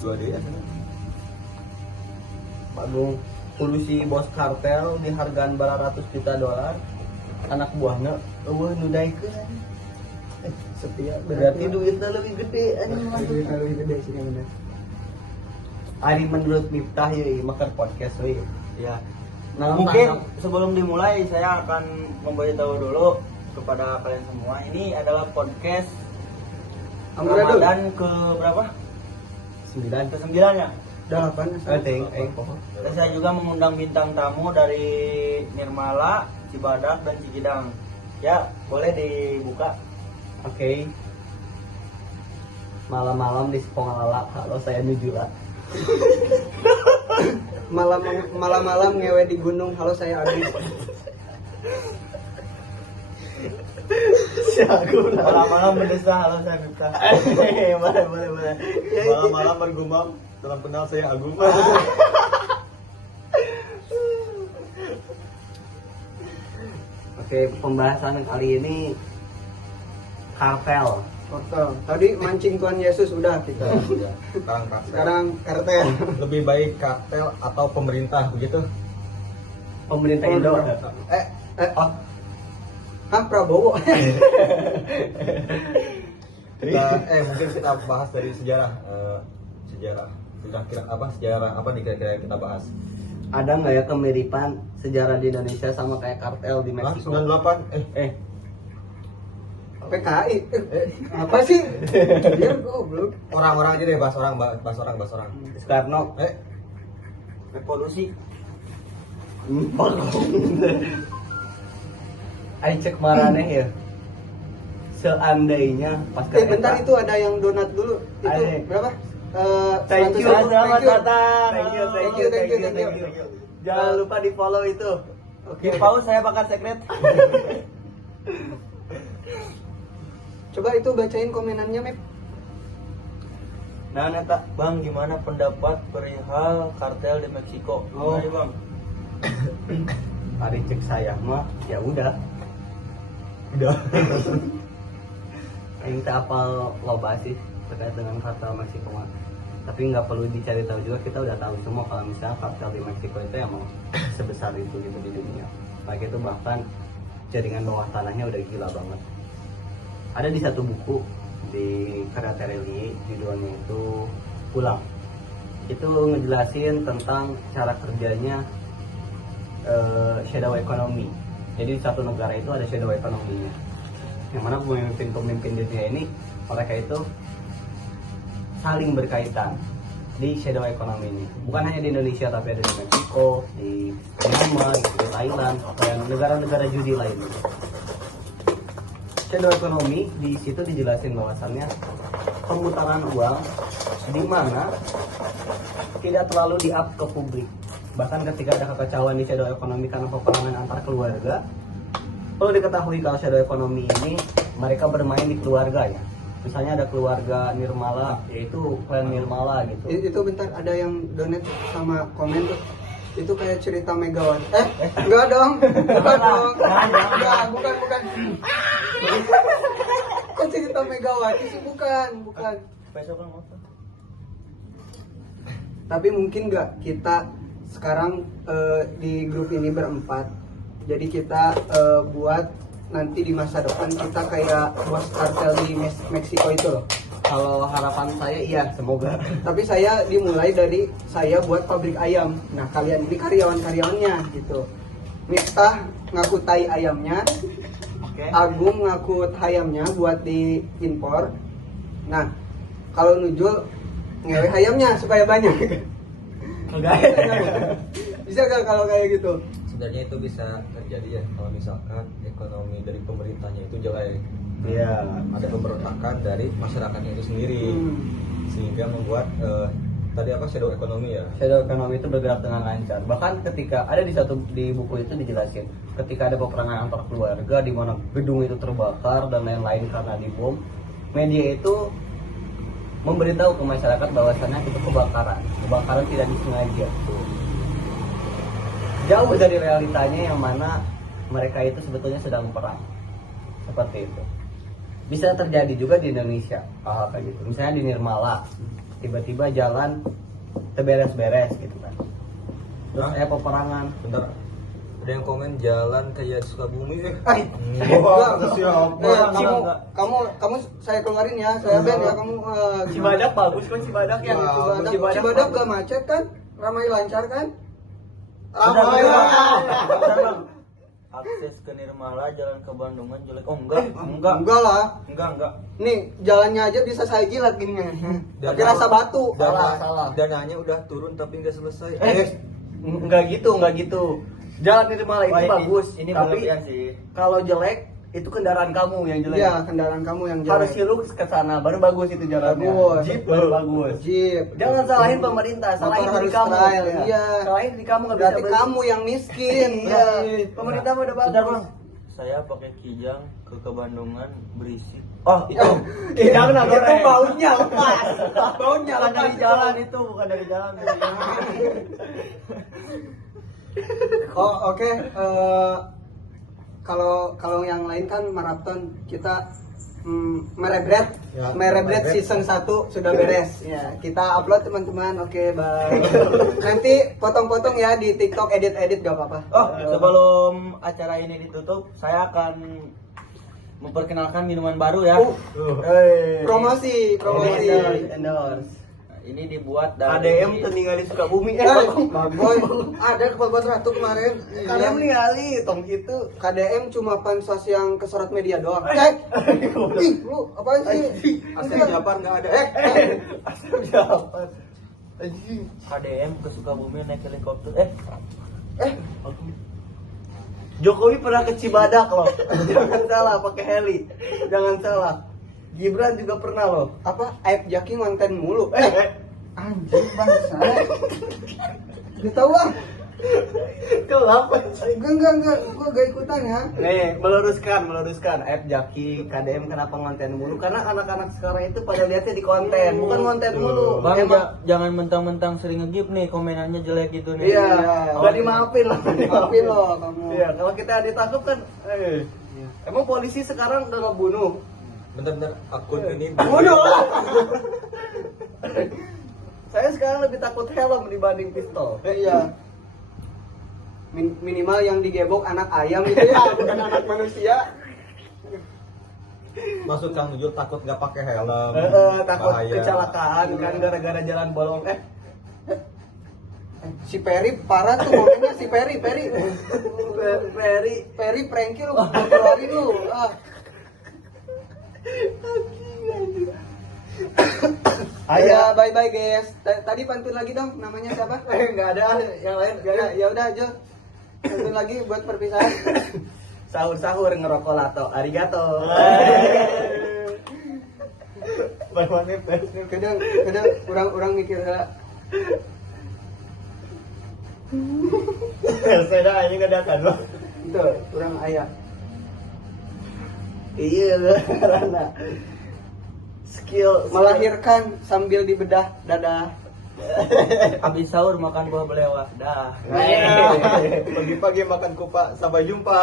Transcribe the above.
Dua deui asana. Agung polusi bos kartel dihargaan $200 juta, anak buahnya eueuh nu daekeun setia berarti duitnya lebih gede Duitnya lebih gede sih bener. Ari menurut Miftah ya makan podcast we Ya. nah, Mungkin sebelum dimulai saya akan memberitahu dulu kepada kalian semua, ini adalah podcast Amburadul. Ramadan ke berapa? 9 Ke 9 ya. 8 Dan saya juga mengundang bintang tamu dari Nirmala, Cibadak dan Cikidang. Ya, boleh dibuka. Oke. Malam-malam di Sepongalala, halo saya Nujula. Malam-malam ngewe di gunung. Halo saya Adi. Malam-malam berdesa, halo saya Miftah. Boleh. Malam-malam bergumam, salam kenal saya Agung. Oke, pembahasan kali ini kartel. Kartel. Tadi mancing Tuhan Yesus udah kita. Ya, sekarang kartel. Sekarang kartel. Lebih baik kartel atau pemerintah begitu? Pemerintah Indo. Oh. Prabowo. Mungkin kita bahas dari sejarah. Kira-kira apa nih kira-kira kita bahas? Ada nggak ya kemiripan sejarah di Indonesia sama kayak kartel di Meksiko? 98 PKI. Apa sih? Biar goblok. orang-orang aja deh, bahas orang. Soekarno. Revolusi. Ayo cek marane ya. Seandainya pas Bentar itu ada yang donat dulu. Itu Ade. berapa? Thank you, 100.000. selamat datang. Thank you. Jangan lupa di follow itu. Oke, Paus saya bakal sekret. Coba itu bacain komenannya, Mep. Nah, Neta, Bang, gimana pendapat perihal kartel di Meksiko? Oh. Gimana, Bang? Hari cek saya mah ya udah. Ini tak apal loba sih terkait dengan kartel Meksiko mah. Tapi nggak perlu dicari tahu juga, kita udah tahu semua kalau misalnya kartel di Meksiko itu emang sebesar itu gitu di dunia. Lagi itu bahkan jaringan bawah tanahnya udah gila banget. Ada di satu buku di Caraterelli, judulnya itu Pulang. Itu ngejelasin tentang cara kerjanya shadow economy. Jadi di satu negara itu ada shadow economy-nya. Yang mana pemimpin-pemimpin di dunia ini mereka itu saling berkaitan di shadow economy ini. Bukan hanya di Indonesia tapi ada di Meksiko, di Myanmar, di Thailand, dan negara-negara judi lainnya. Shadow economy di situ dijelasin bahwasannya pemutaran uang di mana tidak terlalu di-up ke publik. Bahkan ketika ada kekacauan di shadow economy karena peperangan antar keluarga, perlu diketahui kalau shadow economy ini mereka bermain di keluarga ya. Misalnya ada keluarga Nirmala, yaitu klan Nirmala gitu. Itu bentar ada yang donate sama komen tuh. Itu kayak cerita Megawati. Enggak dong. Bukan. Kok cerita Megawati sih? Bukan. Besok kan apa? Tapi mungkin nggak kita sekarang di grup ini berempat. Jadi kita buat nanti di masa depan kita kayak bos kartel di Meksiko itu loh. Kalau harapan saya iya, semoga. Tapi saya dimulai dari saya buat pabrik ayam. Nah kalian ini karyawan-karyawannya gitu. Miftah ngaku tai ayamnya, Agung ngaku ayamnya buat diimpor. Nah kalau Nujul ngewe ayamnya supaya banyak. Enggak. Bisa gak kalau kayak gitu? Sebenarnya itu bisa terjadi ya kalau misalkan ekonomi dari pemerintahnya itu jelek. Iya. Ada pemberontakan dari masyarakatnya itu sendiri, sehingga membuat tadi apa shadow economy ya. Shadow economy itu bergerak dengan lancar. Bahkan ketika ada di buku itu dijelasin, ketika ada peperangan antar keluarga di mana gedung itu terbakar dan lain-lain karena dibom, media itu memberitahu ke masyarakat bahwasannya itu kebakaran tidak disengaja. Jauh dari realitanya yang mana mereka itu sebetulnya sedang perang. Seperti itu. Bisa terjadi juga di Indonesia hal kayak gitu. Misalnya di Nirmala, tiba-tiba jalan terberes-beres gitu kan. Terus Hah? peperangan. Bentar. Ada yang komen jalan kayak Sukabumi. Enggak, siapa? Enggak. kamu saya keluarin ya, saya ban ya kamu. Cibadak bagus kan, Cibadak ya. Cibadak gak macet kan, ramai lancar kan? Bentar, ya. bentar, Bang. Akses ke Nirmala jalan ke Bandungan jelek. Oh enggak. Enggak lah. Enggak. Nih jalannya aja bisa saya jilat gini. Pakai rasa batu. Salah. Dananya udah turun tapi nggak selesai. Enggak gitu. Jalan Nirmala itu Wah, bagus, ini tapi berlebihan sih. kalau jelek itu kendaraan kamu yang jelek. Iya, kendaraan kamu yang Harus jelek. siluk ke sana baru bagus itu jalannya. Bagus. Jeep baru bagus. Jeep. Jangan salahin pemerintah, salahin Motor diri harus kamu. style, Ya. iya. Salahin diri kamu nggak bisa Berarti beli. kamu yang miskin. Iya. Pemerintah mah udah Bentar, bagus. Bang. Saya pakai kijang ke Bandungan berisik. Oh, itu. Jangan Itu baunya lepas. Baunya Bukan lepas dari jalan itu, bukan dari jalan. Oh, oke. Kalau yang lain kan maraton kita merebret. Ya, Merebret merebret. season 1 sudah beres. Ya, kita upload teman-teman. Oke, bye. Nanti potong-potong ya di TikTok, edit-edit gak apa-apa. Oh, sebelum acara ini ditutup, saya akan memperkenalkan minuman baru ya. Promosi. Endorse. Ini dibuat dari KDM tinggal di Sukabumi. Boy, ada kepala ratu kemarin. KDM ningali tong gitu. KDM cuma pansos yang kesorot media doang. Ih, lu apaan sih? Asli Japar nggak ada. Asal jawaban. Anjing. KDM ke Sukabumi naik helikopter. Jokowi pernah ke Cibadak loh. Jangan salah pakai heli. Jangan salah. Gibran juga pernah loh. Apa? Aib Jaki ngonten mulu. Anjing bangsa. Gak tahu ah. Kenapa? Enggak. Gua gak ikutan ya. Nih, meluruskan. F Jaki, KDM kenapa ngonten mulu? Karena anak-anak sekarang itu pada lihatnya di konten, bukan ngonten mulu. Bang, Emang- jangan mentang-mentang sering ngegip nih, komenannya jelek gitu nih. Iya, Oh, nggak dimaafin lah. Maafin lo kamu. Iya, kalau kita ditangkap kan, emang polisi sekarang udah ngebunuh. Bentar, akun ini. Bunuh. Saya sekarang lebih takut helm dibanding pistol. Iya. Minimal yang digebok anak ayam itu ya, bukan anak manusia. Maksud Kang Nujul takut nggak pakai helm. Takut bahaya. kecelakaan kan gara-gara jalan bolong. Si Peri parah tuh momennya si Peri. Ferry Pranky lu, gua keluarin lu. Ayo, bye guys. Tadi pantun lagi dong, namanya siapa? Nggak ada yang lain. Ya udah aja. Pantun lagi buat perpisahan. Sahur ngerokok lato. Arigato. Kadang orang mikir lah. Saya ini nggak datang loh. Itu orang ayah. Iya karena skill Melahirkan sambil dibedah dadah. Habis sahur makan buah belewah. Dah. Pagi-pagi makan kupa. Sampai jumpa.